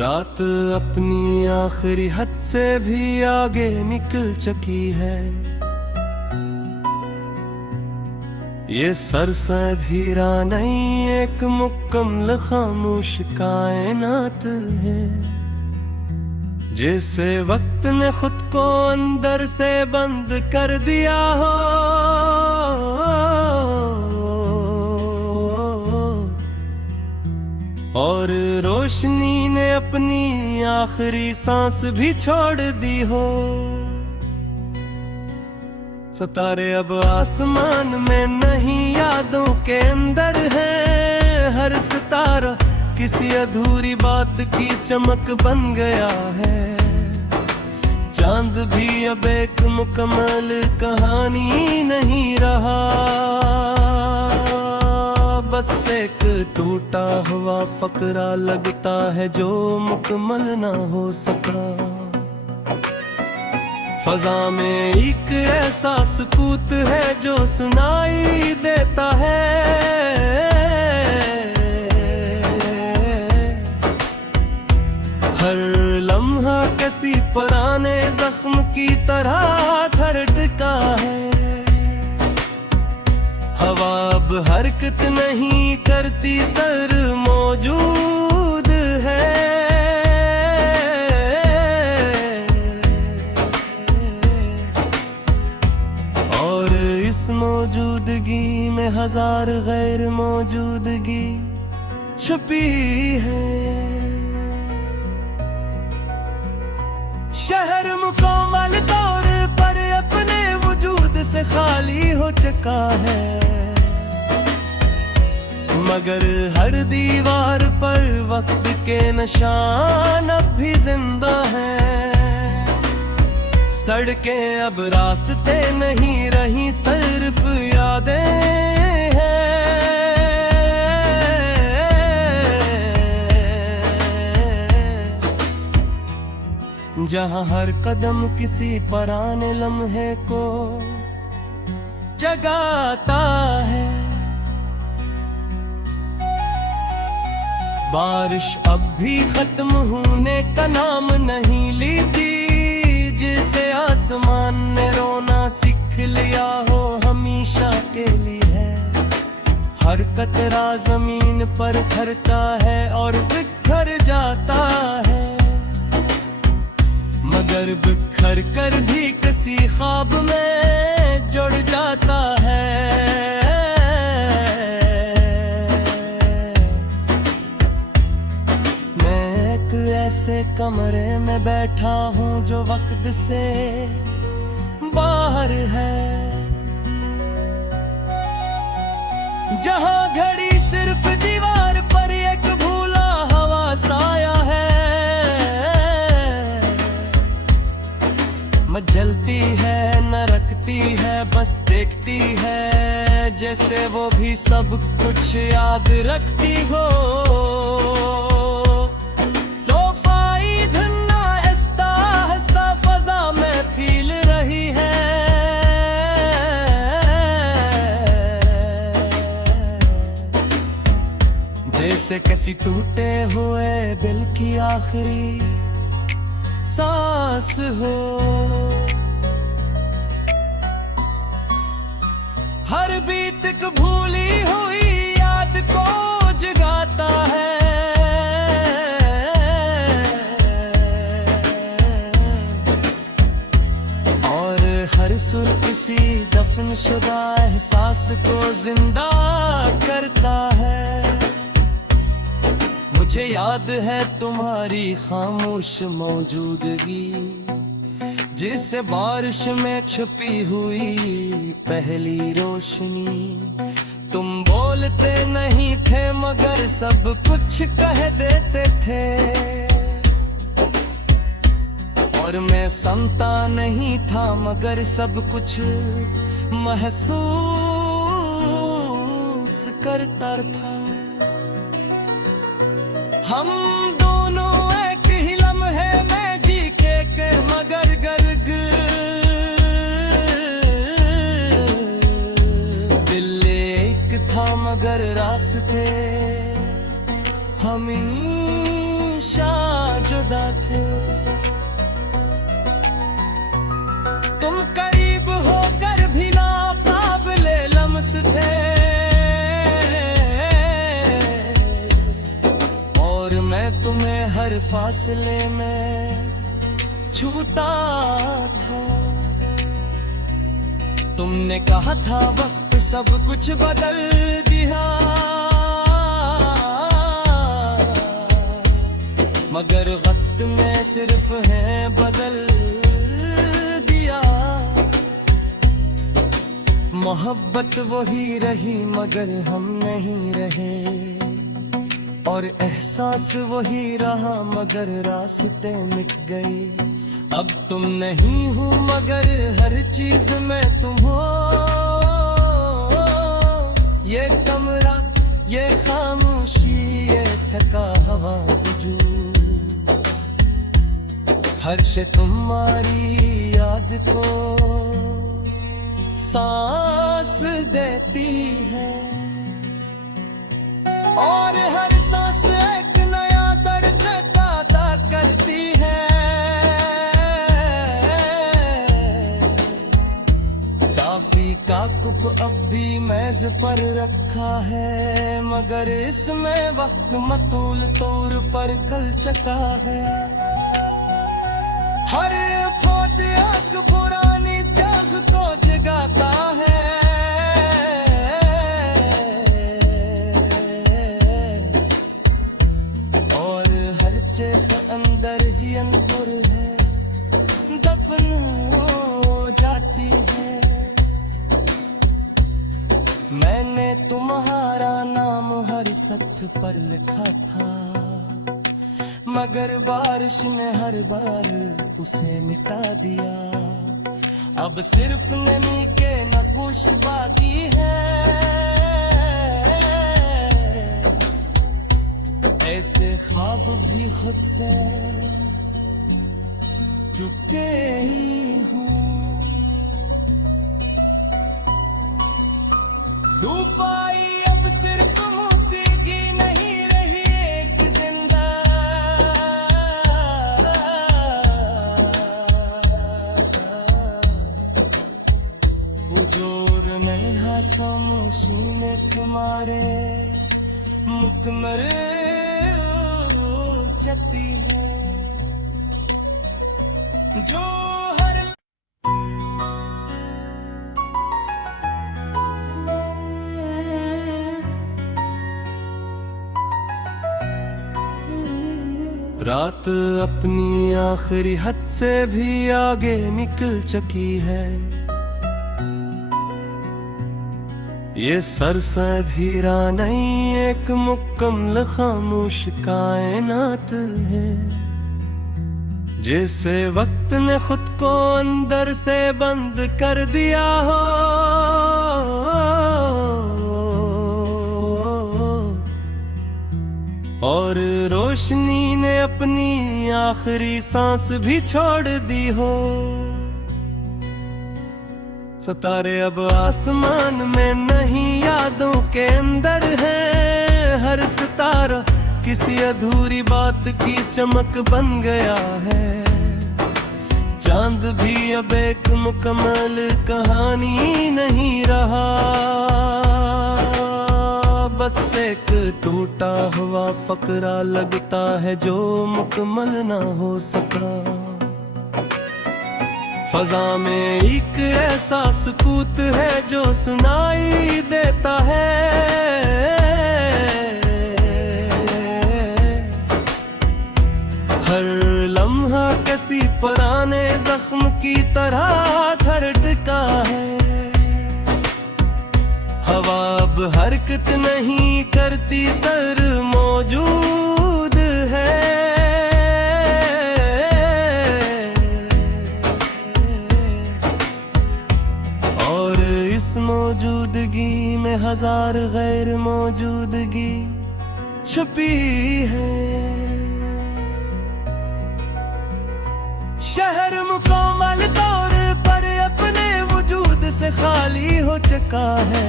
रात अपनी आखिरी हद से भी आगे निकल चुकी है। ये सरसधीरा नहीं एक मुकम्मल खामोश कायनात है। जैसे वक्त ने खुद को अंदर से बंद कर दिया हो, और रोशनी ने अपनी आखिरी सांस भी छोड़ दी हो। सितारे अब आसमान में नहीं यादों के अंदर है। हर सितारा किसी अधूरी बात की चमक बन गया है। चांद भी अब एक मुकम्मल कहानी नहीं रहा, बस एक टूटा हुआ फकरा लगता है जो मुकम्मल ना हो सका। फजा में एक ऐसा सुकूत है जो सुनाई देता है। हर लम्हा किसी पुराने जख्म की तरह धड़का है। हवा अब हरकत नहीं करती, सर मौजूद है। और इस मौजूदगी में हजार गैर मौजूदगी छुपी है। शहर मुकम्मल तौर पर अपने वजूद से खाली हो चुका है, मगर हर दीवार पर वक्त के निशान अब भी जिंदा हैं। सड़कें अब रास्ते नहीं रही, सिर्फ यादें हैं। जहां हर कदम किसी पुराने लम्हे को जगाता है। बारिश अब भी खत्म होने का नाम नहीं लेती, जिसे आसमान ने रोना सीख लिया हो हमेशा के लिए। हर कतरा जमीन पर ठहरता है और बिखर जाता है, मगर बिखर कर भी किसी ख्वाब में जुड़ जाता है। ऐसे कमरे में बैठा हूँ जो वक्त से बाहर है, जहाँ घड़ी सिर्फ दीवार पर एक भूला हवा साया है। न जलती है न रखती है, बस देखती है जैसे वो भी सब कुछ याद रखती हो। जैसे किसी टूटे हुए दिल की आखिरी सांस हो। हर बीत को भूली हुई याद को जगाता है, और हर सुर किसी दफनशुदा एहसास को जिंदा करता है। मुझे याद है तुम्हारी खामोश मौजूदगी, जिससे बारिश में छुपी हुई पहली रोशनी। तुम बोलते नहीं थे मगर सब कुछ कह देते थे, और मैं सुनता नहीं था मगर सब कुछ महसूस करता था। हम दोनों एक ही लम्हे में जी के मगर गर्ग, दिल एक था मगर रास्ते हमेशा पर्दा थे। तुम करीब होकर भी नाकाबिले लम्स थे, और मैं तुम्हें हर फासले में छूता था। तुमने कहा था वक्त सब कुछ बदल दिया, मगर वक्त में सिर्फ है बदल दिया। मोहब्बत वही रही मगर हम नहीं रहे, और एहसास वही रहा मगर रास्ते मिट गए। अब तुम नहीं हो मगर हर चीज में तुम हो। ये कमरा, ये खामोशी, ये थका हवा वजूद, हर शे तुम्हारी याद को सांस देती है, और हर सांस एक नया दर्द पैदा करती है। काफी का कुप अब भी मेज पर रखा है, मगर इसमें वक्त मतूल तौर पर गल चका है। हर फोट एक पुरानी जग को जगाता है, और हर चेहरा अंदर ही अंदर है, दफन हो जाती है। मैंने तुम्हारा नाम हर सत्थ पर लिखा था, मगर बारिश ने हर बार उसे मिटा दिया। अब सिर्फ नमी के नकुश बाकी है, ऐसे ख्वाब भी खुद से चुके ही हूँ। धूपाई अब सिर्फ मौसीकी नहीं रही, एक जिंदा हुजूर में हाँ खामोशी ने तुम्हारे मुकमर चती है, जो हर रात अपनी आखिरी हद से भी आगे निकल चुकी है। ये सरसधीरा नहीं एक मुकम्मल खामोश कायनात है, जिसे वक्त ने खुद को अंदर से बंद कर दिया हो। और रोशनी ने अपनी आखिरी सांस भी छोड़ दी हो। सितारे अब आसमान में नहीं यादों के अंदर है, हर सितारा किसी अधूरी बात की चमक बन गया है। चांद भी अब एक मुकम्मल कहानी नहीं रहा, बस एक टूटा हुआ फकरा लगता है जो मुकम्मल ना हो सका। फजा में एक ऐसा सुकूत है जो सुनाई देता है, हर लम्हा किसी पुराने जख्म की तरह धड़का है। हवा अब हरकत नहीं करती, सर मौजूद है, और इस मौजूदगी में हजार गैर मौजूदगी छुपी है। शहर मुकम्मल तौर पर अपने वजूद से खाली हो चुका है,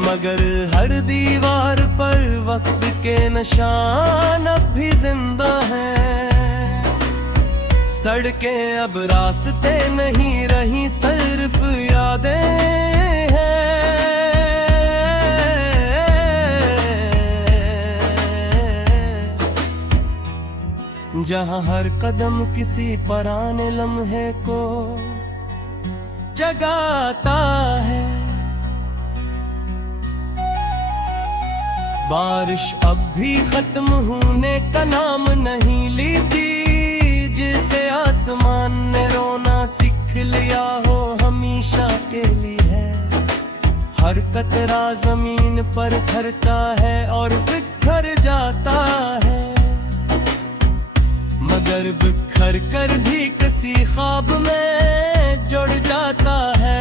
मगर हर दीवार पर वक्त के निशान अब भी जिंदा हैं। सड़कें अब रास्ते नहीं रही, सिर्फ यादें हैं। जहाँ हर कदम किसी पुराने लम्हे को जगाता है। बारिश अब भी खत्म होने का नाम नहीं लेती, जिसे आसमान ने रोना सीख लिया हो हमेशा के लिए है। हर कतरा जमीन पर ठहरता है और बिखर जाता है, मगर बिखर कर भी किसी ख्वाब में जुड़ जाता है।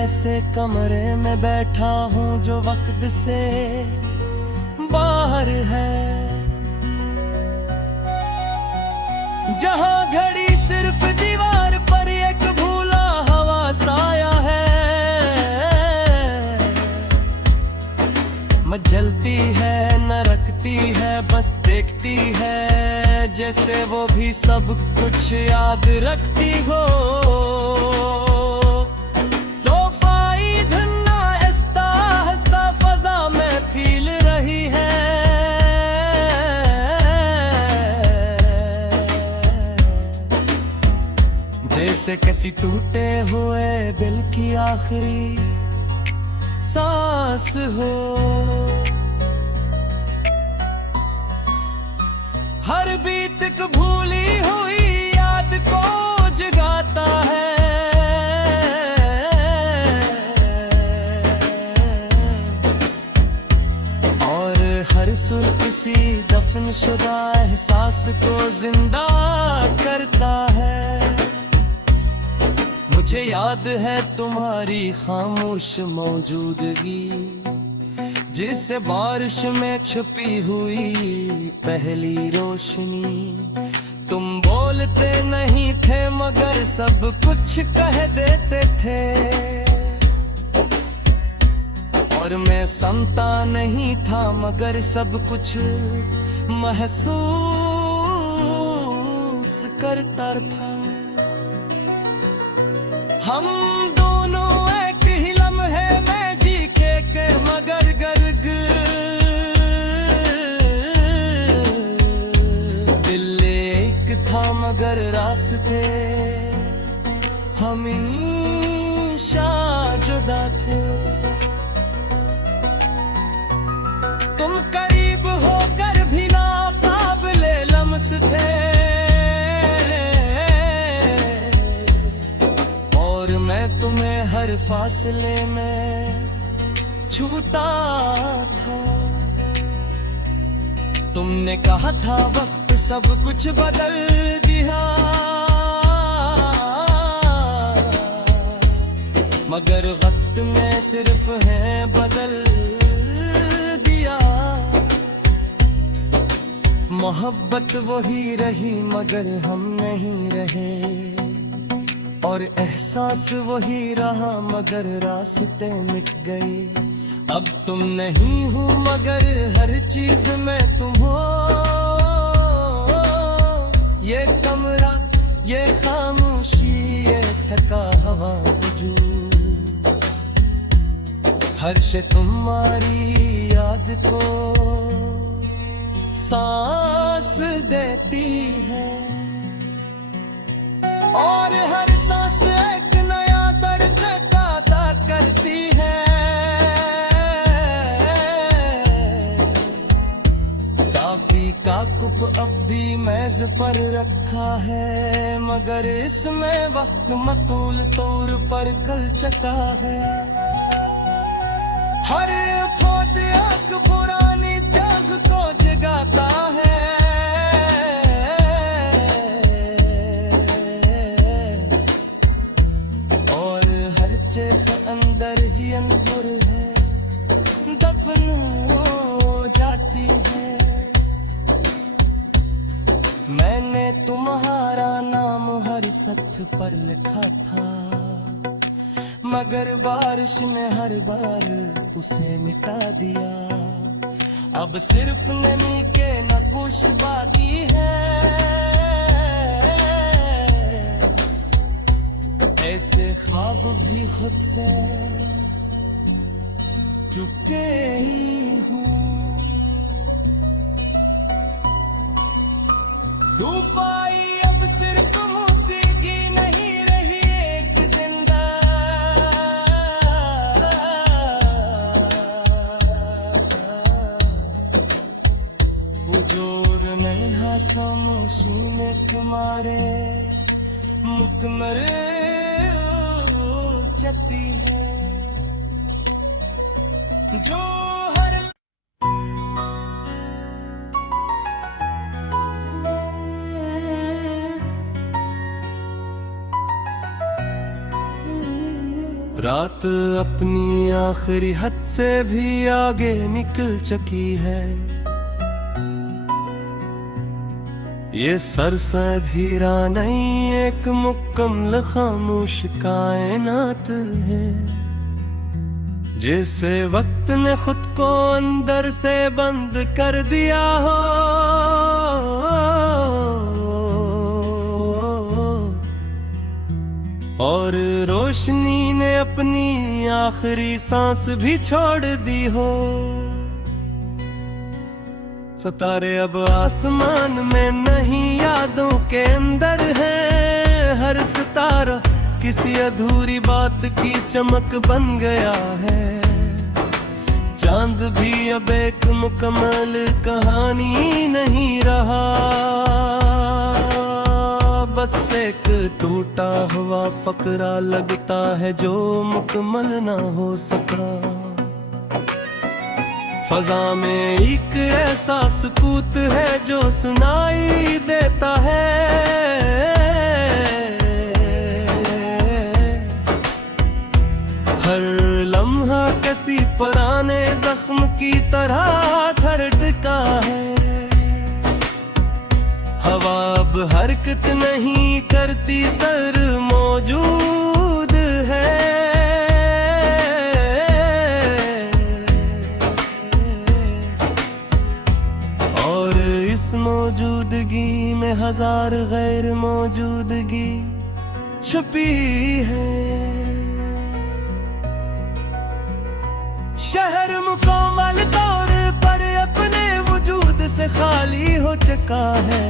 ऐसे कमरे में बैठा हूँ जो वक्त से बाहर है, जहाँ घड़ी सिर्फ दीवार पर एक भूला हवा साया है। न जलती है न रखती है, बस देखती है जैसे वो भी सब कुछ याद रखती हो। जैसे किसी टूटे हुए दिल की आखिरी सांस हो। हर बीत को भूली हुई याद को जगाता है, और हर सुर किसी दफन शुदा एहसास को जिंदा करता है। मुझे याद है तुम्हारी खामोश मौजूदगी, जिसे बारिश में छुपी हुई पहली रोशनी। तुम बोलते नहीं थे मगर सब कुछ कह देते थे, और मैं सुनता नहीं था मगर सब कुछ महसूस करता था। हम दोनों एक ही लम्हे में जी के मगर गर्ग, दिल एक था मगर रास्ते हमेशा जुदा थे। तुम करीब होकर भी नाकाबिले लम्स थे, तुम्हें हर फासले में छूता था। तुमने कहा था वक्त सब कुछ बदल दिया, मगर वक्त में सिर्फ है बदल दिया। मोहब्बत वही रही मगर हम नहीं रहे, और एहसास वही रहा मगर रास्ते मिट गए। अब तुम नहीं हो मगर हर चीज में तुम हो। ये कमरा, ये खामोशी, ये थका हवा वजूद, हर शे तुम्हारी याद को सांस देती है, और हर सांस एक नया दर्द पैदा करती है। काफी का कुप अब भी मेज पर रखा है, मगर इसमें वक्त मतूल तौर पर कल चका है। हर फोट एक पुरानी जग को जगाता है, अंदर ही अंदर है दफन हो जाती है। मैंने तुम्हारा नाम हर सत्य पर लिखा था, मगर बारिश ने हर बार उसे मिटा दिया। अब सिर्फ नमी के नकुश बाकी है, ऐसे ख्वाब भी खुद से चुपके ही हूँ। रूपाई अब सिर्फ मौसीकी नहीं रही एक जिंदा, हुजूर में खामोशी में तुम्हारे मुकमर चती है जो हर रात अपनी आखिरी हद से भी आगे निकल चुकी है। ये सरसद हीरा नहीं एक मुकम्मल खामोश कायनात है, जिसे वक्त ने खुद को अंदर से बंद कर दिया हो। और रोशनी ने अपनी आखिरी सांस भी छोड़ दी हो। सितारे अब आसमान में नहीं यादों के अंदर है। हर सितारा किसी अधूरी बात की चमक बन गया है। चांद भी अब एक मुकम्मल कहानी नहीं रहा, बस एक टूटा हुआ फकरा लगता है जो मुकम्मल ना हो सका। फजा में एक ऐसा सुकूत है जो सुनाई देता है। हर लम्हा किसी पुराने जख्म की तरह धड़का है। हवा अब हरकत नहीं करती, सर मौजूद है। और इस मौजूदगी में हजार गैर मौजूदगी छुपी है। शहर मुकम्मल तौर पर अपने वजूद से खाली हो चुका है,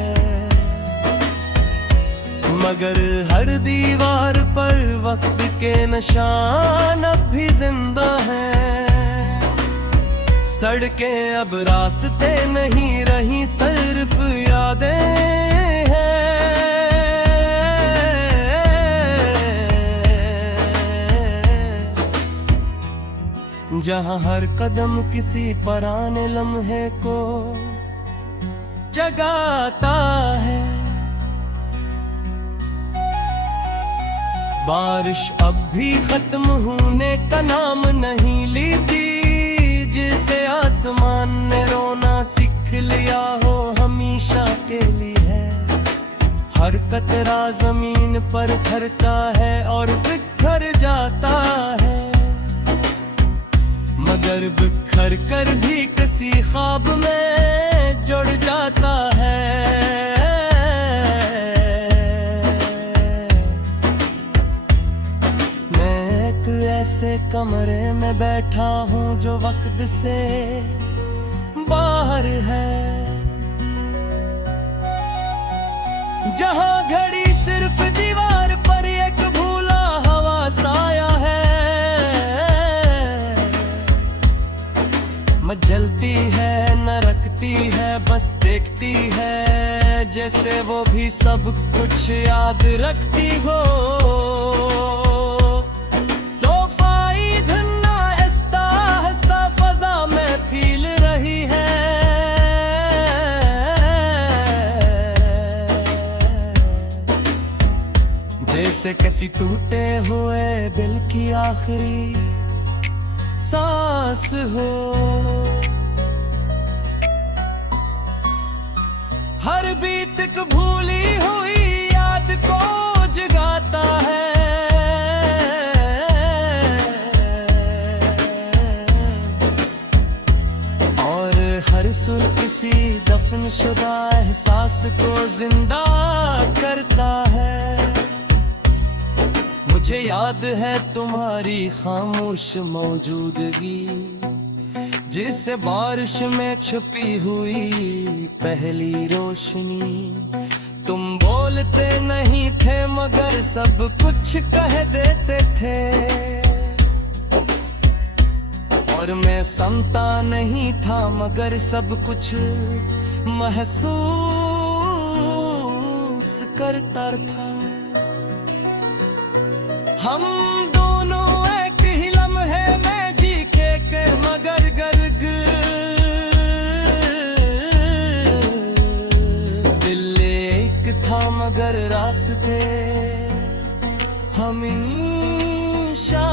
मगर हर दीवार पर वक्त के निशान अब भी जिंदा हैं। सड़कें अब रास्ते नहीं रही, सिर्फ यादें हैं। जहाँ हर कदम किसी पुराने लम्हे को जगाता है। बारिश अब भी खत्म होने का नाम नहीं लेती, जिसे आसमान ने रोना सीख लिया हो हमेशा के लिए है। हर कतरा जमीन पर ठहरता है और बिखर जाता है, मगर बिखर कर भी किसी ख्वाब में जुड़ जाता है। ऐसे कमरे में बैठा हूँ जो वक्त से बाहर है, जहाँ घड़ी सिर्फ दीवार पर एक भूला हवा साया है। मचलती है न रखती है, बस देखती है, जैसे वो भी सब कुछ याद रखती हो। जैसे किसी टूटे हुए दिल की आखिरी सांस हो। हर बीत को भूली हुई याद को जगा हर सुर किसी दफन शुदा एहसास को जिंदा करता है। मुझे याद है तुम्हारी खामोश मौजूदगी, जिससे बारिश में छुपी हुई पहली रोशनी। तुम बोलते नहीं थे मगर सब कुछ कह देते थे, और मैं सुनता नहीं था मगर सब कुछ महसूस करता था। हम दोनों एक ही लम्हे में जी के मगर गर्ग, दिल एक था मगर रास्ते हमेशा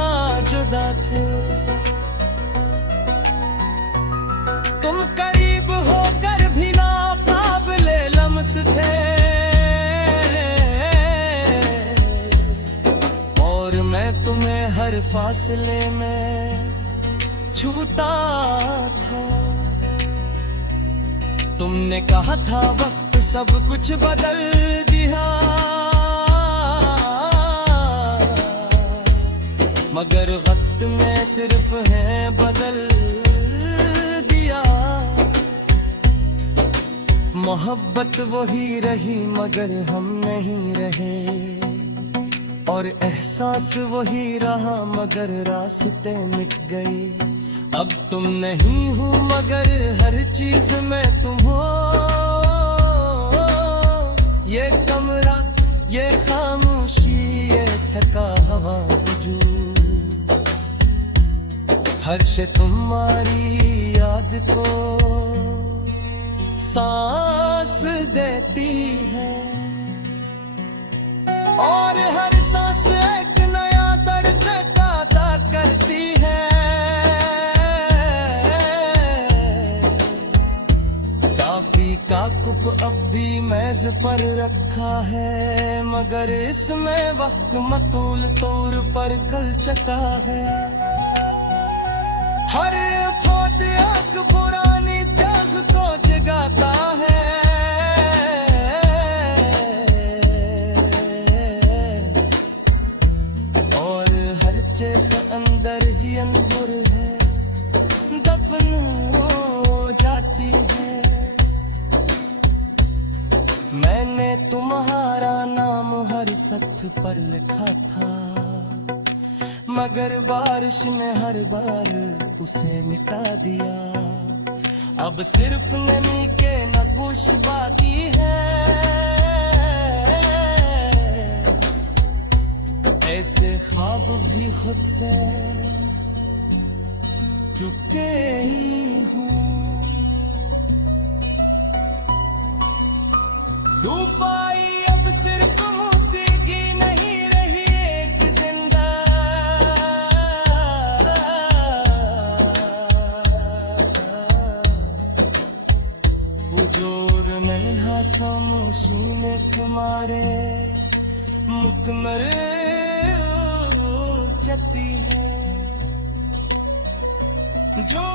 जुदा थे। तुम करीब होकर भी नाकाबिले लम्स थे, और मैं तुम्हें हर फासले में छूता था। तुमने कहा था वक्त सब कुछ बदल दिया, मगर वक्त में सिर्फ है बदल दिया। मोहब्बत वही रही मगर हम नहीं रहे, और एहसास वही रहा मगर रास्ते मिट गए। अब तुम नहीं हो मगर हर चीज में तुम हो, ये कमरा, ये खामोशी, ये थका हवा वजूद, हर से तुम्हारी याद को सांस देती है, और हर सांस एक नया दर्द पैदा करती है। काफी का कुप अब भी मेज पर रखा है, मगर इसमें वक्त मतूल तौर पर गल चका है। हर फोट एक पुरानी जग को जगाता है, और हर चेख अंदर ही अंदर है दफन हो जाती है। मैंने तुम्हारा नाम हर सख्त पर लिखा था, मगर बारिश ने हर बार उसे मिटा दिया। अब सिर्फ नमी के नक्श बाकी है, ऐसे ख्वाब भी खुद से चुके ही हूँ। धूपाई अब सिर्फ मौसीकी नहीं रही एक जिंदा, पुजोर नहा खामोशी में तुम्हारे मुकमर चती है। जो